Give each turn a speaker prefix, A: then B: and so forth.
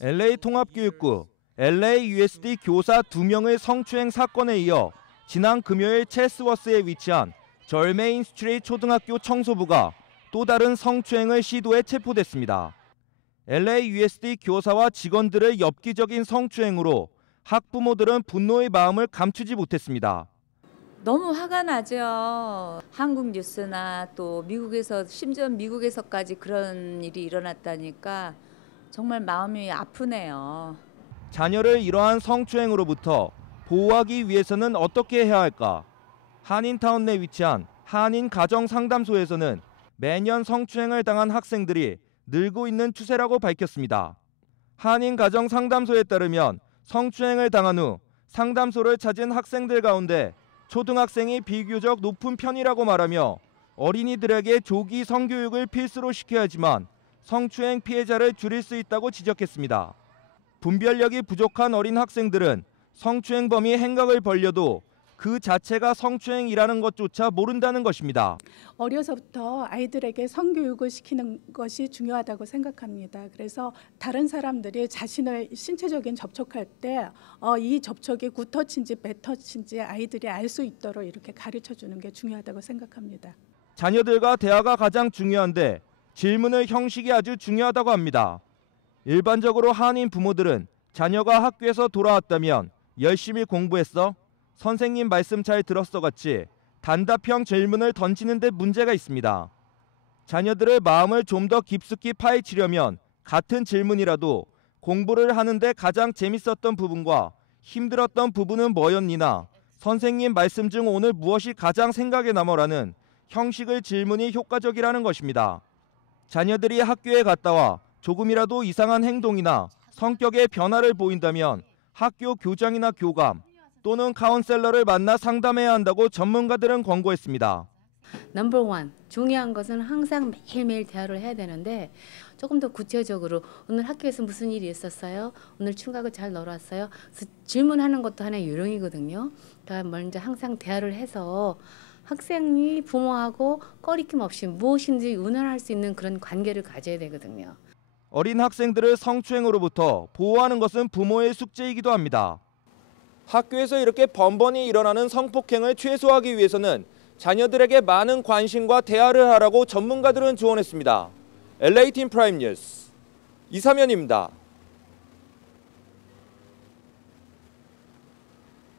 A: LA 통합교육부 LAUSD 교사 2명의 성추행 사건에 이어 지난 금요일 체스워스에 위치한 절메인 스트레이 초등학교 청소부가 또 다른 성추행을 시도해 체포됐습니다. LAUSD 교사와 직원들의 엽기적인 성추행으로 학부모들은 분노의 마음을 감추지 못했습니다.
B: 너무 화가 나죠. 한국 뉴스나 또 미국에서 심지어 미국에서까지 그런 일이 일어났다니까 정말 마음이 아프네요.
A: 자녀를 이러한 성추행으로부터 보호하기 위해서는 어떻게 해야 할까? 한인타운 내 위치한 한인 가정 상담소에서는 매년 성추행을 당한 학생들이 늘고 있는 추세라고 밝혔습니다. 한인 가정 상담소에 따르면 성추행을 당한 후 상담소를 찾은 학생들 가운데 초등학생이 비교적 높은 편이라고 말하며 어린이들에게 조기 성교육을 필수로 시켜야 하지만 성추행 피해자를 줄일 수 있다고 지적했습니다. 분별력이 부족한 어린 학생들은 성추행범이 행각을 벌려도 그 자체가 성추행이라는 것조차 모른다는 것입니다.
C: 어려서부터 아이들에게 성교육을 시키는 것이 중요하다고 생각합니다. 그래서 다른 사람들이 자신을 신체적인 접촉할 때 어, 이 접촉이 굿터치인지 배터치인지 아이들이 알 수 있도록 이렇게 가르쳐 주는 게 중요하다고 생각합니다.
A: 자녀들과 대화가 가장 중요한데 질문의 형식이 아주 중요하다고 합니다. 일반적으로 한인 부모들은 자녀가 학교에서 돌아왔다면 열심히 공부했어? 선생님 말씀 잘 들었어 같이 단답형 질문을 던지는데 문제가 있습니다. 자녀들의 마음을 좀 더 깊숙이 파헤치려면 같은 질문이라도 공부를 하는데 가장 재밌었던 부분과 힘들었던 부분은 뭐였니나 선생님 말씀 중 오늘 무엇이 가장 생각에 남어라는 형식의 질문이 효과적이라는 것입니다. 자녀들이 학교에 갔다 와 조금이라도 이상한 행동이나 성격의 변화를 보인다면 학교 교장이나 교감 또는 카운셀러를 만나 상담해야 한다고 전문가들은 권고했습니다.
D: 넘버 원 중요한 것은 항상 매일매일 대화를 해야 되는데 조금 더 구체적으로 오늘 학교에서 무슨 일이 있었어요? 오늘 충각을 잘 놀았어요? 질문하는 것도 하나의 요령이거든요. 그러니까 먼저 항상 대화를 해서 학생이 부모하고 꺼리낌 없이 무엇인지 의논할 수 있는 그런 관계를 가져야 되거든요.
A: 어린 학생들을 성추행으로부터 보호하는 것은 부모의 숙제이기도 합니다. 학교에서 이렇게 번번이 일어나는 성폭행을 최소화하기 위해서는 자녀들에게 많은 관심과 대화를 하라고 전문가들은 조언했습니다. LA팀 프라임 뉴스 이사면입니다.